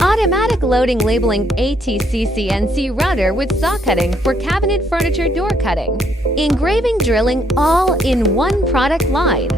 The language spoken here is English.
Automatic loading labeling ATCCNC router with saw cutting for cabinet furniture door cutting. Engraving drilling all in one product line.